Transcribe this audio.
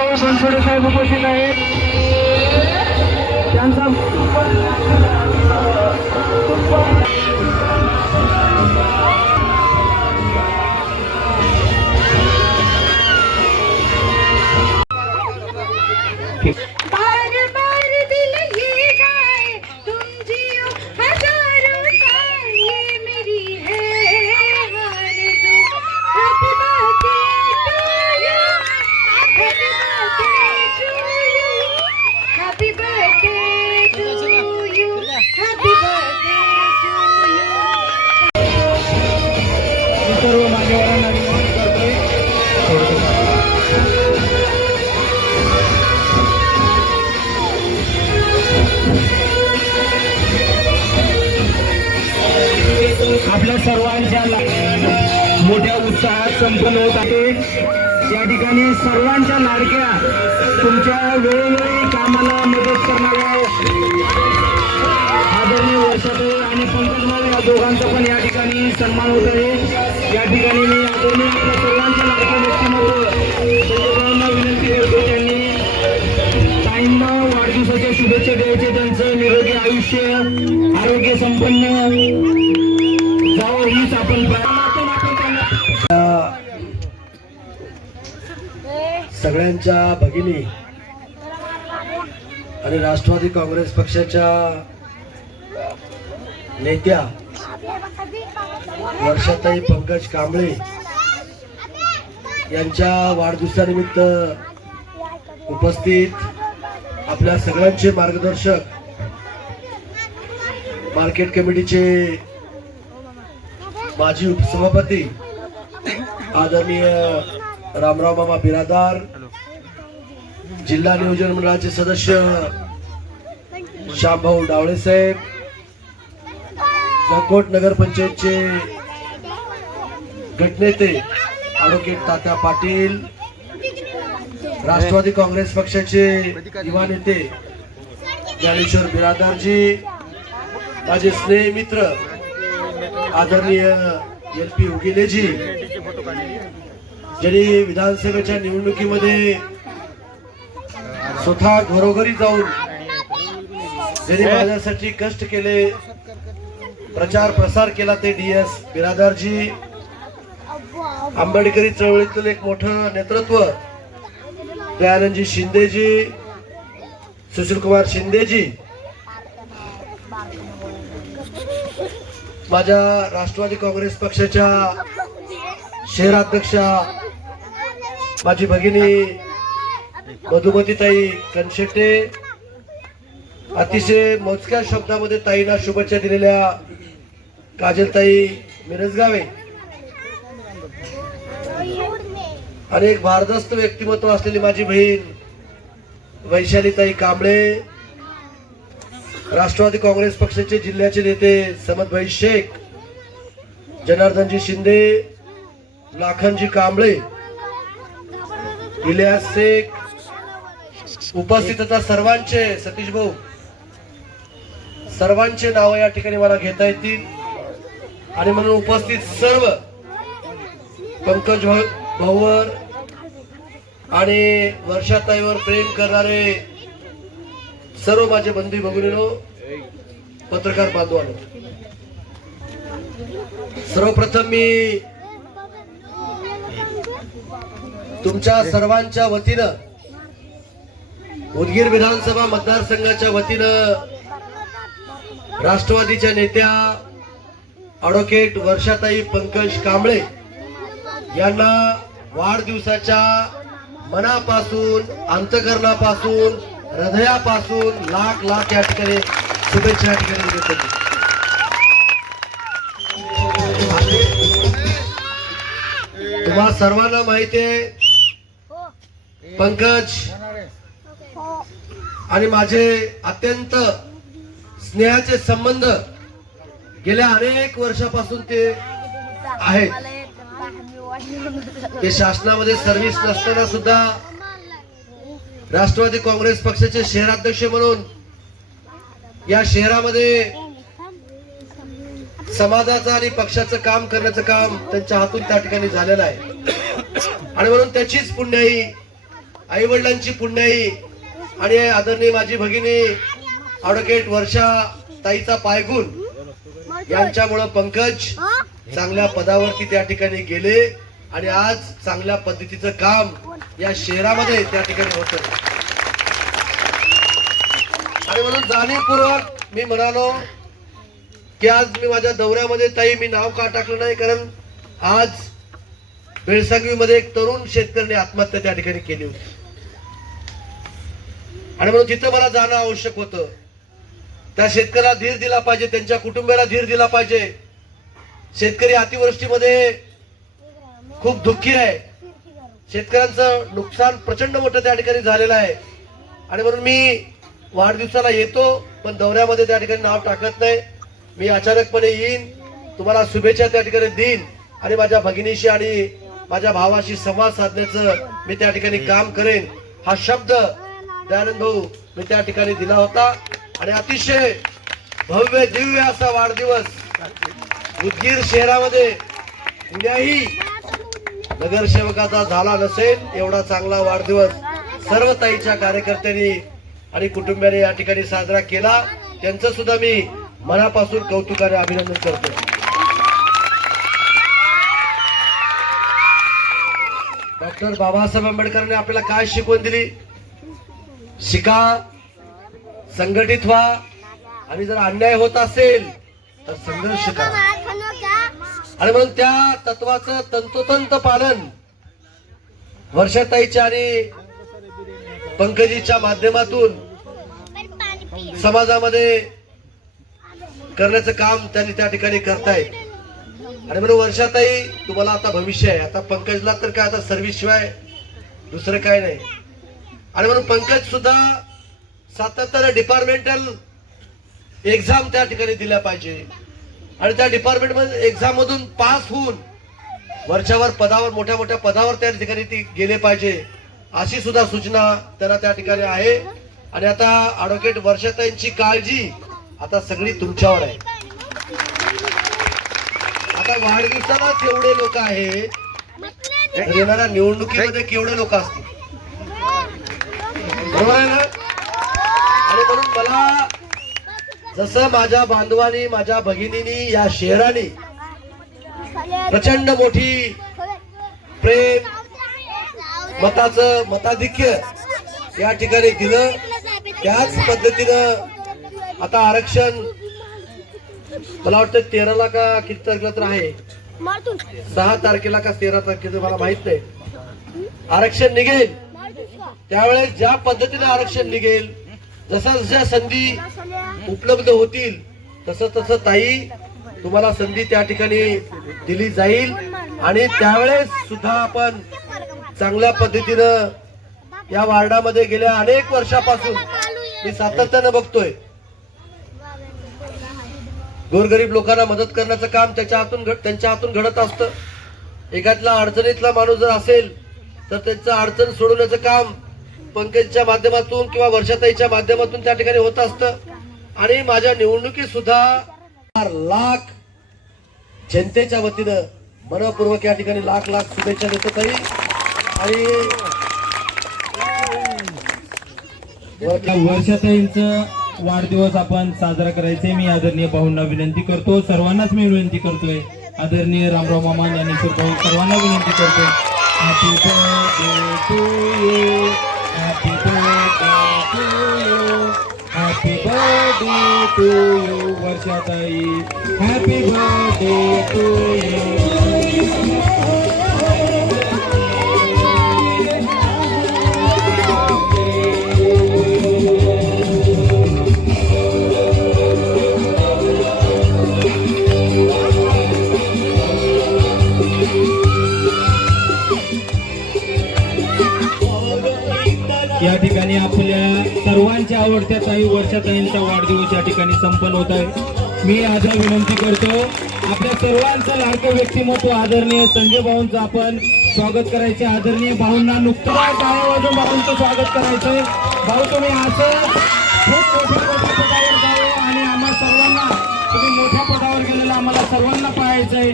भाऊ बनसोडे साहेब उपस्थित आहेत. त्यांचा सर्व मान्यवरांना विनंती करतोय आपल्या सर्वांच्या मोठ्या उत्साहात संपन्न होत आहे. या ठिकाणी सर्वांच्या लाडक्या तुमच्या वेळोवेळी कामाला मदत करणाऱ्या आदरणीय वर्षाताई आणि पंकज या दोघांचा पण या ठिकाणी सन्मान होत आहे. या ठिकाणी मी आदरणीय आपल्या सर्वांच्या लाडक्या व्यक्तिमत्व विनंती करतो. त्यांनी ताईंना वाढदिवसाच्या शुभेच्छा द्यायचे. त्यांचं निरोगी आयुष्य आरोग्य संपन्न जावं हीच आपण सगळ्यांच्या भगिनी आणि राष्ट्रवादी काँग्रेस पक्षाच्या नेत्या वर्षाताई पंकज कांबळे यांच्या वाढदिवसानिमित्त उपस्थित आपल्या सगळ्यांचे मार्गदर्शक मार्केट कमिटीचे माजी उपसभापती आदरणीय रामराव मामा बिरादार जिल्हा नियोजन मंडळाचे सदस्य श्यामभाऊ डावळे साहेब जाकोट नगर पंचायतचे गटनेते ॲडव्होकेट तात्या पाटील राष्ट्रवादी काँग्रेस पक्षाचे युवा नेते ज्ञानेश्वर बिरादारजी माझे स्नेह मित्र आदरणीय एल पी उगिलेजी ज्यांनी विधानसभेच्या निवडणुकीमध्ये स्वतः घरोघरी जाऊन ज्यांनी माझ्यासाठी कष्ट केले. प्रचार प्रसार केला ते डी एस बिरादारजी आंबेडकरी चळवळीतील एक मोठं नेतृत्व. दयानंदजी शिंदेजी सुशीलकुमार शिंदेजी. माझ्या राष्ट्रवादी काँग्रेस पक्षाच्या शहराध्यक्षा माझी भगिनी मधुमतीताई कनशेटे अतिशय मोजक्या शब्दामध्ये ताईंना शुभेच्छा दिलेल्या काजलताई मिरजगावे आणि एक भारदस्त व्यक्तिमत्व असलेली माझी बहीण वैशालीताई कांबळे राष्ट्रवादी काँग्रेस पक्षाचे जिल्ह्याचे नेते समदभाई शेख जनार्दनजी शिंदे लाखनजी कांबळे इलियास शेख उपस्थित आता सर्वांचे सतीश भाऊ. सर्वांचे नाव या ठिकाणी मला घेता येतील. आणि म्हणून उपस्थित सर्व पंकज भाऊवर आणि वर्षाताईवर प्रेम करणारे सर्व माझे बंधू भगिनीनो पत्रकार बांधवानो. सर्वप्रथम मी तुमच्या सर्वांच्या वतीनं उदगीर विधानसभा मतदारसंघाच्या वतीनं राष्ट्रवादीच्या नेत्या ॲडव्होकेट वर्षाताई पंकज कांबळे यांना वाढदिवसाच्या मनापासून अंतकरणापासून हृदयापासून लाख लाख या ठिकाणी शुभेच्छा या ठिकाणी देतो तुम्हा सर्वांना माहिती आहे पंकज आणि माझे अत्यंत स्नेहाचे संबंध गेल्या अनेक वर्षापासून ते आहेत. ते शासनामध्ये सर्व्हिस नसताना सुद्धा राष्ट्रवादी काँग्रेस पक्षाचे शहराध्यक्ष म्हणून या शहरामध्ये समाजाचं आणि पक्षाचं काम करण्याचं काम त्यांच्या हातून त्या ठिकाणी झालेलं आहे. आणि म्हणून त्याचीच पुण्याई आई वडिलांची पुण्याई आणि आदरणीय माझी भगिनी ॲडव्होकेट वर्षा ताईचा पायगुण यांच्यामुळं पंकज चांगल्या पदावरती त्या ठिकाणी गेले आणि आज चांगल्या पद्धतीचं काम या शहरामध्ये त्या ठिकाणी होत आणि म्हणून जाणीवपूर्वक मी म्हणालो की आज मी माझ्या दौऱ्यामध्ये ताई मी नाव का टाकलं नाही? कारण आज बेळसांगवीमध्ये एक तरुण शेतकऱ्याने आत्महत्या त्या ठिकाणी केली होती. आणि म्हणून तिथं मला जाणं आवश्यक होतं. त्या शेतकऱ्याला धीर दिला पाहिजे त्यांच्या कुटुंबियाला धीर दिला पाहिजे. शेतकरी अतिवृष्टीमध्ये खूप दुःखी आहे. शेतकऱ्यांचं नुकसान प्रचंड मोठं त्या ठिकाणी झालेलं आहे. आणि म्हणून मी वाढदिवसाला येतो पण दौऱ्यामध्ये त्या ठिकाणी नाव टाकत नाही. मी अचानकपणे येईन तुम्हाला शुभेच्छा त्या ठिकाणी देईन. आणि माझ्या भगिनीशी आणि माझ्या भावाशी संवाद साधण्याचं मी त्या ठिकाणी काम करेन. हा शब्द दयानंद भाऊ मी त्या ठिकाणी दिला होता. आणि अतिशय भव्य दिव्य असा वाढदिवस उदगीर शहरामध्ये कुण्याही नगरसेवकाचा झाला नसेल एवढा चांगला वाढदिवस सर्व ताईच्या कार्यकर्त्यांनी आणि कुटुंबियांनी या ठिकाणी साजरा केला. त्यांचं सुद्धा मी मनापासून कौतुकाने अभिनंदन करतो. डॉक्टर बाबासाहेब आंबेडकरांनी आपल्याला काय शिकवण दिली? शिका संघटित व्हा. आणि जर अन्याय होत असेल तर संघर्ष करा. आणि म्हणून त्या तत्वाचं तंतोतंत पालन वर्षाताईच्या आणि पंकजीच्या माध्यमातून समाजामध्ये करण्याचं काम त्यांनी त्या ठिकाणी करतायत. आणि म्हणून वर्षाताई तुम्हाला आता भविष्य आहे. आता पंकजला तर काय आता सर्व्हिस शिवाय दुसरं काय नाही. आणि म्हणून पंकज सुद्धा सातत्याने डिपार्टमेंटल एक्झाम त्या ठिकाणी दिल्या पाहिजे. आणि त्या डिपार्टमेंटमध्ये एक्झाम मधून पास होऊन वरच्यावर पदावर मोठ्या मोठ्या पदावर त्या ठिकाणी ती गेले पाहिजे अशी सुद्धा सूचना त्यांना त्या ठिकाणी आहे. आणि आता ॲडव्होकेट वर्षाताईंची काळजी आता सगळी तुमच्यावर आहे. आता वाढदिवसालाच एवढे लोक आहेत? येणाऱ्या निवडणुकीमध्ये केवढे लोक असतील? आणि म्हणून मला जसं माझ्या बांधवानी माझ्या भगिनीनी या शहराने प्रचंड मोठी प्रेम मताचं मताधिक्य या ठिकाणी दिलं. त्याच पद्धतीनं आता आरक्षण मला वाटतं तेराला का किती तारखेला तर आहे? सहा तारखेला का तेरा तारखेचं मला माहीत नाही. आरक्षण निघेल. त्यावेळेस ज्या पद्धतीने आरक्षण निघेल जसा जशा संधी उपलब्ध होतील तसं तसं ताई तुम्हाला संधी त्या ठिकाणी दिली जाईल. आणि त्यावेळेस सुद्धा आपण चांगल्या पद्धतीनं या वार्डामध्ये गेल्या अनेक वर्षापासून मी सातत्यानं बघतोय. गोरगरीब लोकांना मदत करण्याचं काम त्याच्या हातून घड- त्यांच्या हातून घडत असतं. एखादला अडचणीतला माणूस जर असेल तर त्यांचं अडचण सोडवण्याचं काम पंकजच्या माध्यमातून किंवा वर्षाताईच्या माध्यमातून त्या ठिकाणी होत असतं. आणि माझ्या निवडणुकीत सुद्धा चार लाख जनतेच्या वतीनं मनपूर्वक या ठिकाणी लाख लाख शुभेच्छा देतो ताई. आणि वर्षाताईंचं वाढदिवस आपण साजरा करायचे मी आदरणीय भाऊंना विनंती करतो. सर्वांनाच मी विनंती करतोय. आदरणीय रामराव मामा ज्ञानेश्वर भाऊ सर्वांना विनंती करतोय. birthday to you, Varsha Happy birthday to you. सर्वांच्या आवडत्या ताई वर्षाताईंचा वाढदिवस या ठिकाणी संपन्न होत आहे. मी आज विनंती करतो आपल्या सर्वांचं लाडकं व्यक्तिमत्व आदरणीय संजय भाऊंचं आपण स्वागत करायचे. आदरणीय भाऊंना नुकतं टाळ्या वाजून भाऊंचं स्वागत करायचं. भाऊ तुम्ही असं खूप मोठ्या मोठ्या पदावर जावं आणि आम्हा सर्वांना तुम्ही मोठ्या पदावर गेलेलं आम्हाला सर्वांना पाहायचंय.